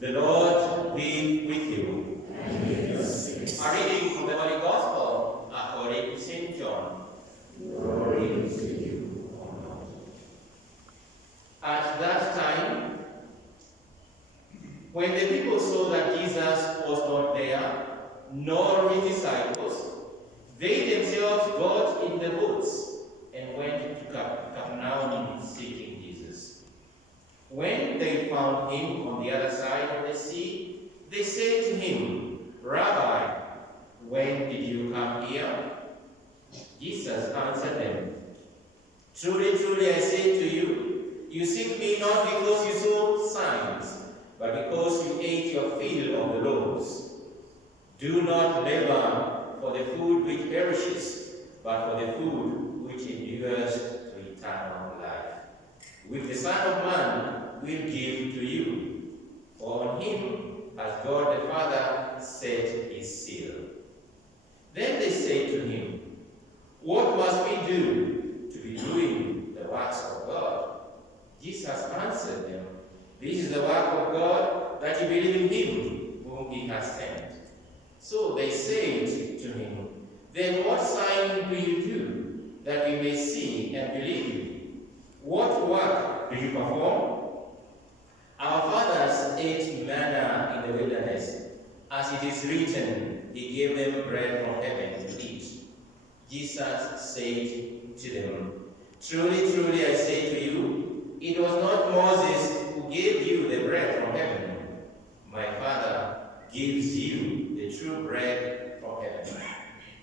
The Lord be with you. And with your spirit. A reading from the Holy Gospel according to St. John. Glory to you, O Lord. At that time, when the people saw that Jesus was not there, nor his disciples, they themselves got in the boats and went to Capernaum seeking Jesus. When they found him on the other side of the sea, they said to him, "Rabbi, when did you come here?" Jesus answered them, "Truly, truly, I say to you, you seek me not because you saw signs, but because you ate your fill of the loaves. Do not labor for the food which perishes, but for the food which endures to eternal life, which the Son of Man will give to you. For on him has God the Father set his seal." Then they said to him, "What must we do to be doing the works of God?" Jesus answered them, "This is the work of God, that you believe in him whom he has sent." So they said to him, "Then what sign do you do, that we may see and believe you? What work do you perform? Our fathers ate manna in the wilderness. As it is written, he gave them bread from heaven to eat." Jesus said to them, "Truly, truly, I say to you, it was not Moses who gave you the bread from heaven. My Father gives you the true bread from heaven.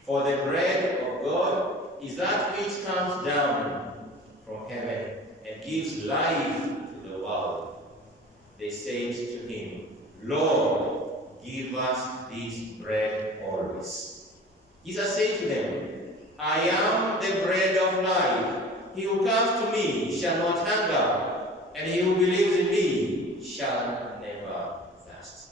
For the bread of God is that which comes down from heaven and gives life to the world." They said to him, "Lord, give us this bread always." Jesus said to them, "I am the bread of life. He who comes to me shall not hunger, and he who believes in me shall never thirst."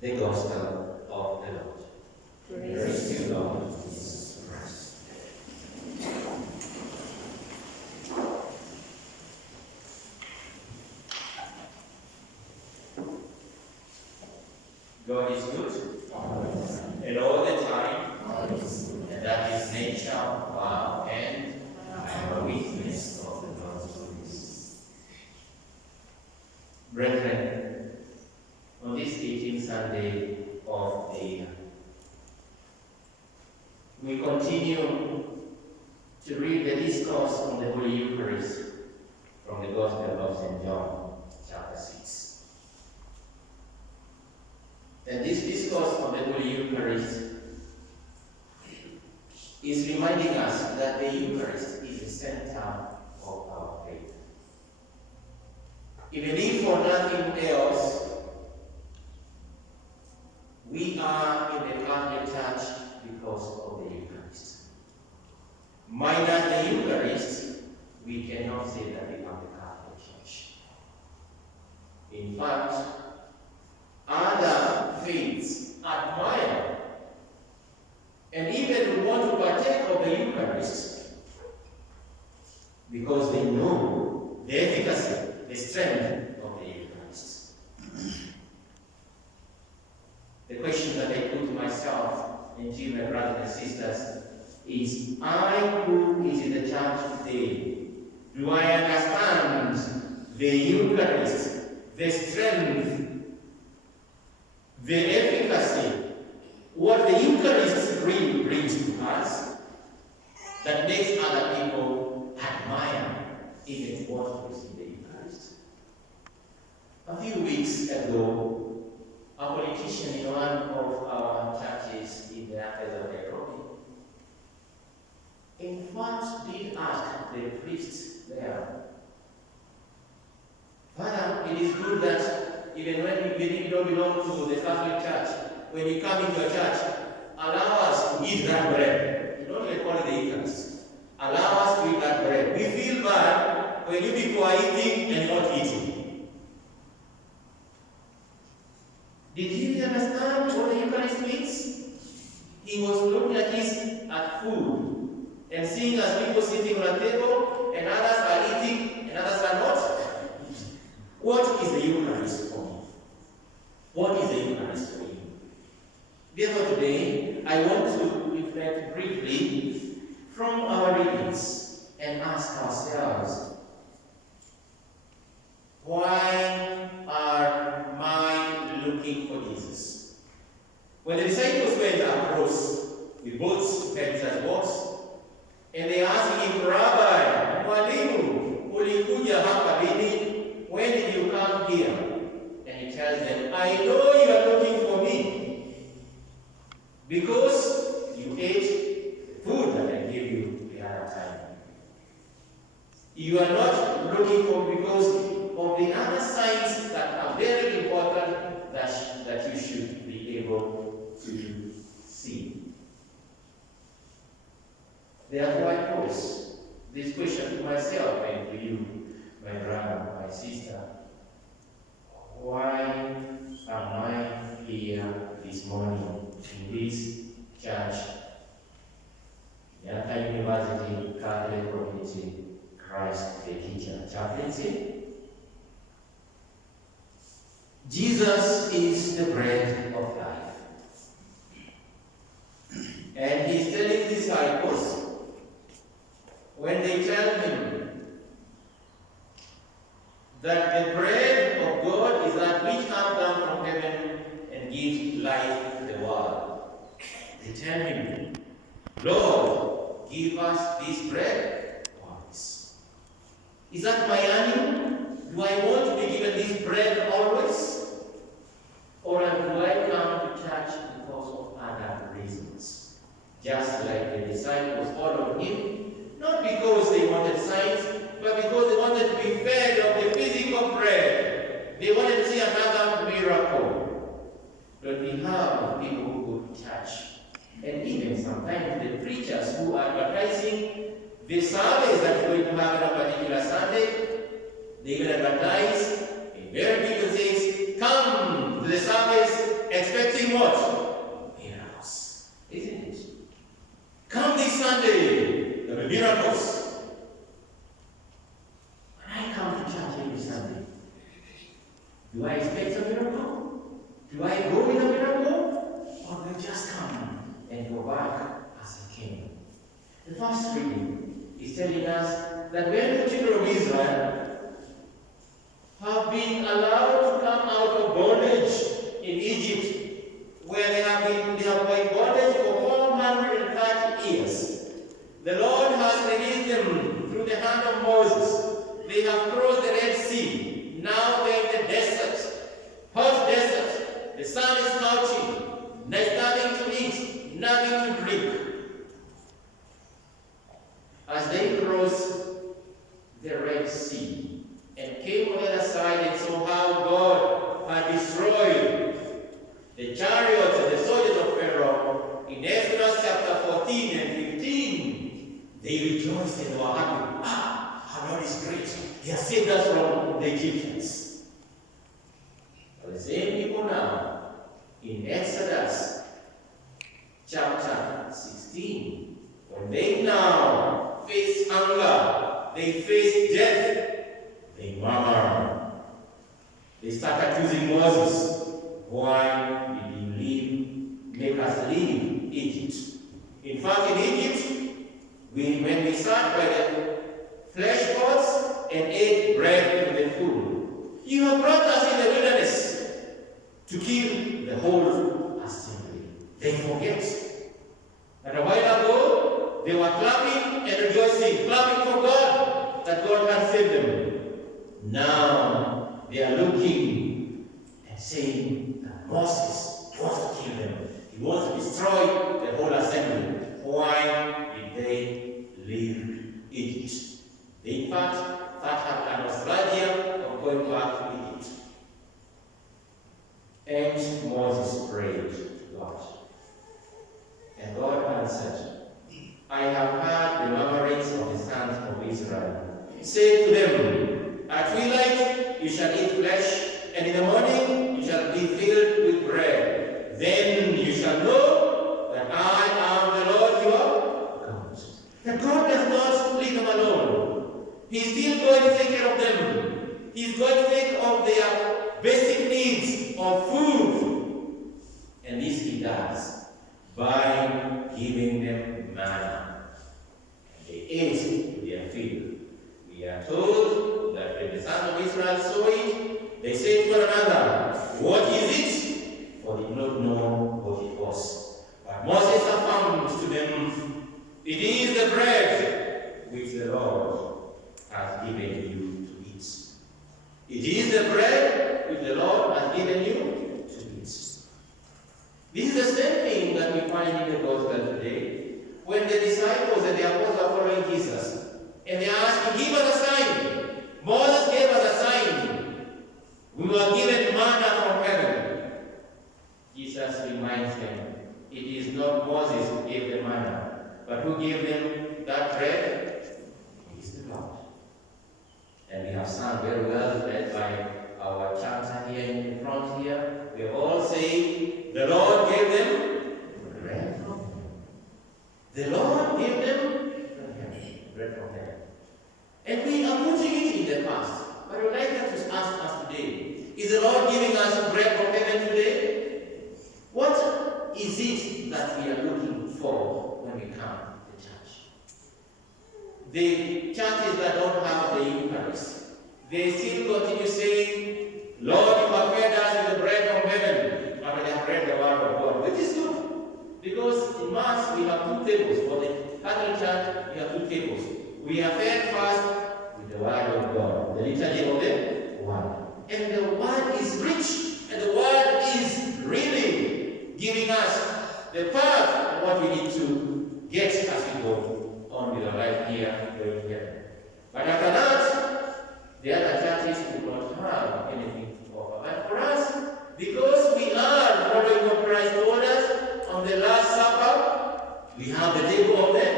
The Gospel of the Lord. Praise you, Lord Jesus Christ. God is good, Always. and all the time, Always. and that is nature, wow, and I am a witness of the Lord's goodness. Brethren, on this 18th Sunday of the year, we continue to read the discourse on the Holy Eucharist from the Gospel of St. John, chapter 6. And this discourse on the Holy Eucharist is reminding us that the Eucharist is the center of our faith. Even if for nothing else, we are in the Catholic Church because of the Eucharist. Minus the Eucharist, we cannot say that we are the Catholic Church. In fact, other faiths admire and even want to partake of the Eucharist because they know the efficacy, the strength of the Eucharist. The question that I put to myself and to you, my brothers and sisters, is I who is in the church today, do I understand the Eucharist, the strength, the efficacy, what the Eucharist really brings to us that makes other people admire even what is in the Eucharist? A few weeks ago, a politician in one of our churches in the Athens of Nairobi, in fact, did ask the priest there, "Father, it is good that even when you don't belong to the Catholic Church, when you come into a church, allow us to eat that bread." You don't even call it the Eucharist. Allow us to eat that bread. We feel bad when you people are eating and you're not eating. Did he really understand what the Eucharist means? He was looking at food and seeing as people sitting on a table and others Therefore today, I want to reflect briefly from our readings and ask ourselves, why am I looking for Jesus? When the disciples went across with boats, heads boats, and they asked him, Rabbi, Mwalimu, ulikuja hapa lini? When did you come here? And he tells them, I know you are looking for me because you ate the food that I gave you the other time. You are not looking for because of the other signs that are very important that you should be able to see. Therefore, I pose this question to myself and to you, my brother, my sister. Why am I here this morning in this church, Yata University Catholic Community Christ the Teacher Chaplaincy? Jesus is the bread of life. And he's telling the disciples, when they tell him that the bread of God is that which comes down from heaven and gives life to the world, they tell him, Lord, give us this bread always. Is that my animal? Do I want to be given this bread always? Or do I come to church because of other reasons? Just like the disciples followed him, not because they wanted signs, but because they wanted to be fed of the physical bread. They wanted to see another miracle. But we have people who go to church, and even sometimes the preachers who are advertising the service that is going to happen on a particular Sunday, they will advertise in very big and says, come to the service expecting what? Miracles. Isn't it? Come this Sunday, there will be miracles. When I come to church every Sunday, do I expect a miracle? Do I go with a miracle? Or do I just come and go back as I came? The first reading is telling us that when the children of Israel have been allowed to come out of bondage in Egypt, where they have been bondage for 430 years. The Lord has released them through the hand of Moses. They have crossed the Red Sea. Now they're in the desert, hot desert. The sun is scorching. There's nothing to eat, nothing to drink. As they crossed the Red Sea and came on the other side and saw how God had destroyed the chariots and the soldiers of Pharaoh, in Exodus chapter 14 and 15, they rejoiced and were happy. Our Lord is great. He has saved us from the Egyptians. But the same people now, in Exodus chapter 16, when they now face hunger, they face death, they murmur. They start accusing Moses. Why did you make us leave Egypt? In fact, in Egypt, when we sat by the flesh pots and ate bread with the food, you have brought us in the wilderness to kill the whole assembly. They forget that a while ago, they were clapping and rejoicing, clapping for God, that God had saved them. Now, they are looking and saying that Moses wants to kill them. He wants to destroy the whole assembly. Why did they leave Egypt? They in fact had a nostalgia of going back to Egypt. And Moses prayed to God. And God answered, I have heard the murmurings of the sons of Israel. Say to them, at twilight you shall eat flesh, and in the morning you shall be filled with bread. Then you shall know that I am the Lord your God. That God does not leave them alone. He's still going to take care of them. He's going to take care of their basic needs of food. And this he does does by giving them manna. And they ate to their fill. We are told that when the sons of Israel saw it, they said to one another, "What is it?" For they did not know what it was. But Moses affirmed to them, "It is the bread which the Lord has given you to eat." It is the bread which the Lord has given you to eat. This is the same thing that we find in the gospel today, when the disciples and the apostles are following Jesus, and they are asking, "Give us a sign." Moses gave us a sign. We were given manna from heaven. Jesus reminds them, it is not Moses who gave the manna, but who gave them that bread? It is the Lord. And we have sung very well, led by our chanter here in the front here. We have all said, the Lord gave them bread from heaven. The Lord gave them bread from heaven. And we are putting it in the past. But I would like to ask us today, is the Lord giving us bread from heaven today? What is it that we are looking for when we come to church? The churches that don't have the Eucharist, they still continue saying, "Lord, you have fed us with the bread from heaven," and they have read the word of God, which is good. Because in Mass we have two tables. For the Catholic Church, we have two tables. We are fed first with the word of God, the liturgy of the word. And the word is rich, and the word is really giving us the path of what we need to get as we go on with our life here, going here. But after that, the other churches do not have anything to offer. But for us, because we are following what Christ told us on the Last Supper, we have the table of the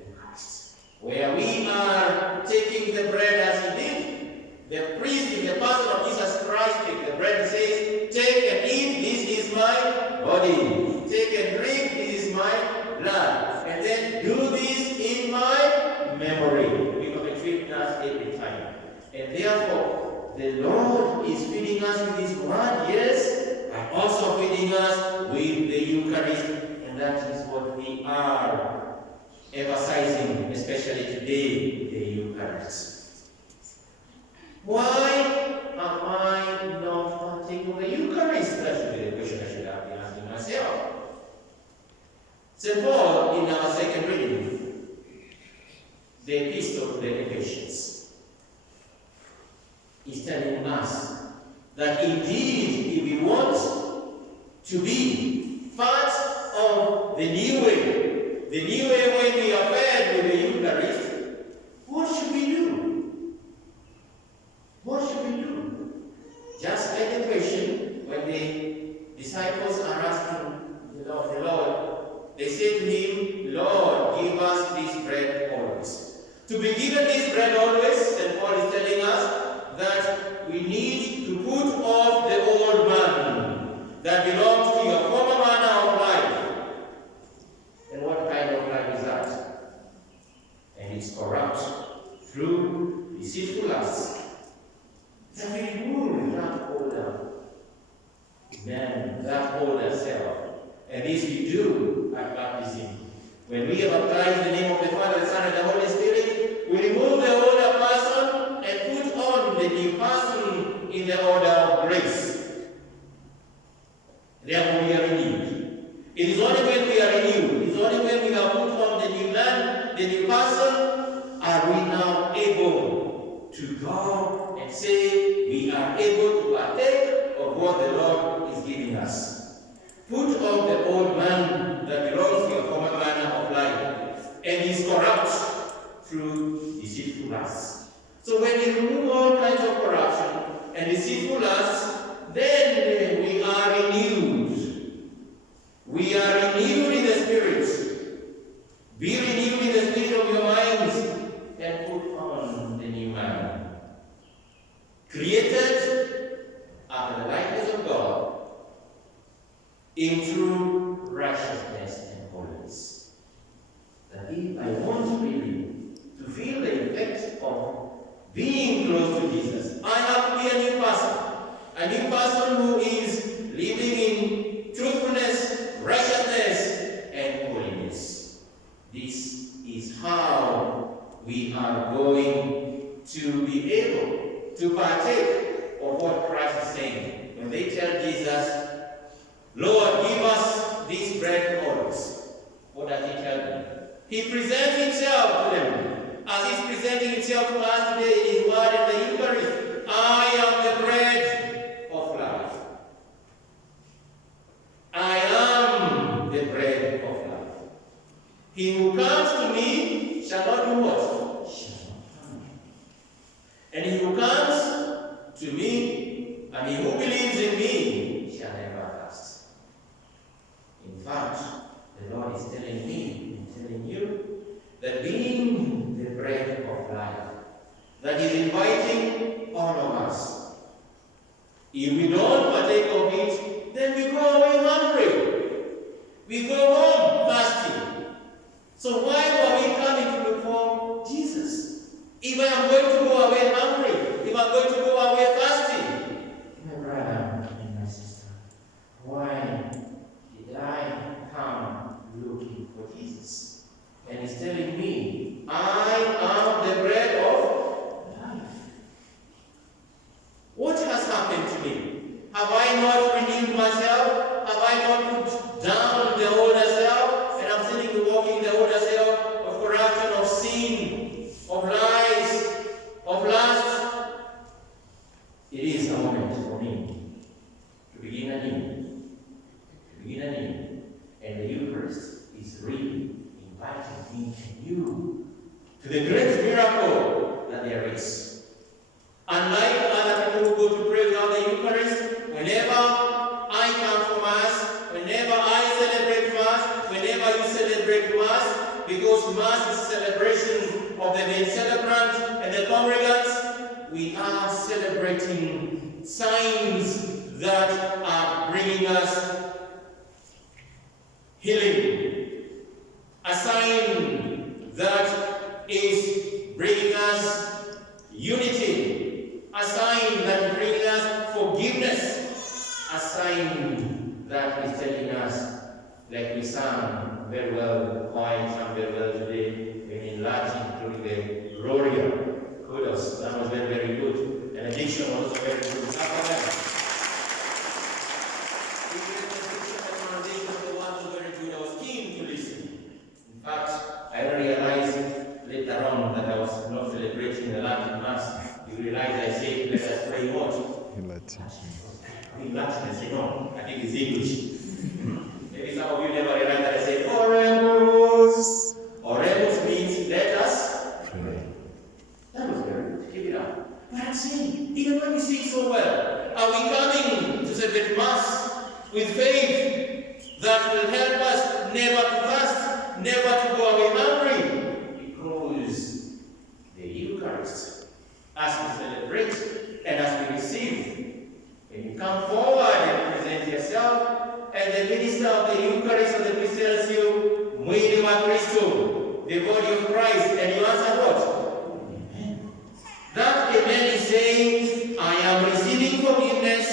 Eucharist, where we are taking the bread as he did. The priest in the person of Jesus Christ takes the bread and says, "Take and eat, this is my body. Take and drink, this is my blood. And then do this in my memory." We perpetuate that every time. And therefore, the Lord is feeding us with his word, yes, but also feeding us with the Eucharist. And that is what we are emphasizing, especially today, the Eucharist. Why am I not partaking of the Eucharist? That should be the question I should have been asking myself. St. Paul, in our second reading, the Epistle to the Ephesians, is telling us that indeed, if we want to be part of the new way when we are fed with the Eucharist, what should we do? What should we do? Just like the question when the disciples are asking the Lord, they say to him, "Lord, give us this bread always." To be given this bread always, St. Paul is telling us that we need to put off the old man that belongs to your former manner of life. And what kind of life is that? And it's corrupt through deceitful lusts. That we remove that older man, that older self. And this we do at baptism. When we have baptized in the name of the Father, the Son, and the Holy Spirit, we remove the older person and put on the new person in the order of grace. Therefore we are renewed. It is only when we are renewed, it is only when we have put on the new man, the new person, are we now able to go and say we are able to partake of what the Lord is giving us. Put off the old man that belongs to your former manner of life and is corrupt through deceitful lusts. So when we remove all kinds of corruption and deceitful lusts, then we are renewed. We are renewed in the Spirit. Be renewed in the spirit of your minds and put on the new man, created after the likeness of God, in true righteousness and holiness. That if I want really to feel the effect of being close to Jesus, I have to be a new person who is living in truthfulness, we are going to be able to partake of what Christ is saying. When they tell Jesus, Lord, give us this bread always, what does he tell them? He presents himself to them as he's presenting himself to us today in his word and the Eucharist. I am the bread of life. I am the bread of life. He who comes to me shall not do what? Shall not hunger. And he who comes to me, and he who believes in me, shall never thirst. In fact, the Lord is telling me and telling you that being the bread of life, that is inviting all of us. If we don't partake of it, then we go away hungry. We go home fasting. So why were we coming to look for Jesus? If I am going to go away hungry, if I'm going to go away fasting, my brother and my sister, why did I come looking for Jesus? And he's telling me, I am the bread of life. What has happened to me? Have I not renewed myself? Have I not put down the older self? And I'm still walking the older self of corruption, of sin, of lies, of lust. It is a moment for me to begin anew. To begin anew. And the Eucharist is really inviting me and you to the great miracle that there is. Unlike other people who go to pray without the Eucharist, whenever I come for Mass, whenever I celebrate Mass, whenever you celebrate Mass, because Mass is a celebration of the main celebrant and the congregants, we are celebrating signs that are bringing us healing. A sign that is bringing us unity. A sign that brings us forgiveness. A sign that is telling us, like we sang very well, choir sang very well today, in Latin, including the Gloria. Kudos, that was very, very good. And addiction also very good. The one was very good. I was keen to listen. In fact, I realized later on that I was not celebrating the Latin Mass. You realize I say, let us pray what? In Latin. In Latin, I say, no, I think it's English. Maybe some of you never realize that I say, Oremus. Oremus means let us pray. That was very good. Keep it up. But I'm saying, even when we sing so well, are we coming to celebrate Mass with faith that will help us never to fast, never to go away hungry? Because the Eucharist, as we celebrate and as we receive, when you come forward and present yourself, and the minister of the Eucharist of the priest tells you, Mwili wa Kristo, the body of Christ, and you answer what? Amen. That amen is saying, I am receiving forgiveness,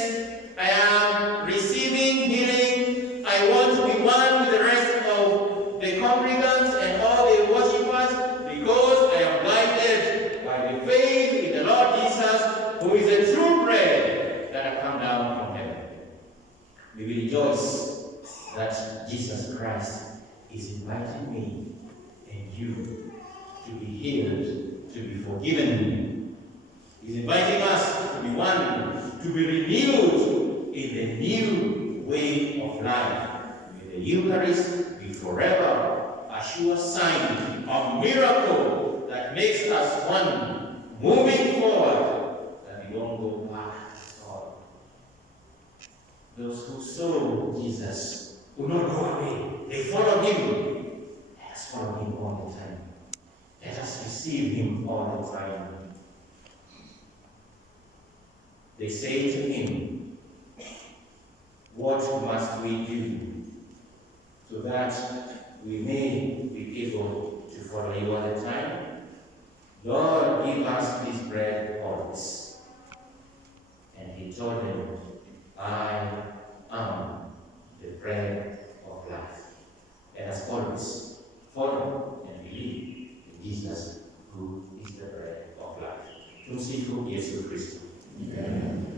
I am receiving healing, I want to be one with the rest of the congregants and all the worshippers, because I am guided by the faith in the Lord Jesus, who is the true bread that has come down from heaven. We will rejoice that Jesus Christ is inviting me and you to be healed, to be forgiven. He's inviting us to be one, to be renewed in the new way of life. May the Eucharist be forever a sure sign of miracle that makes us one, moving forward, that we won't go back at all. Those who saw Jesus will not go away. They follow him. Let us follow him all the time. Let us receive him all the time. They say to him, what must we do so that we may be able to follow you all the time? Lord, give us this bread always. And he told them, I am the bread of life. Let us always follow and believe in Jesus, who Tumsifu Yesu Kristo. Amen.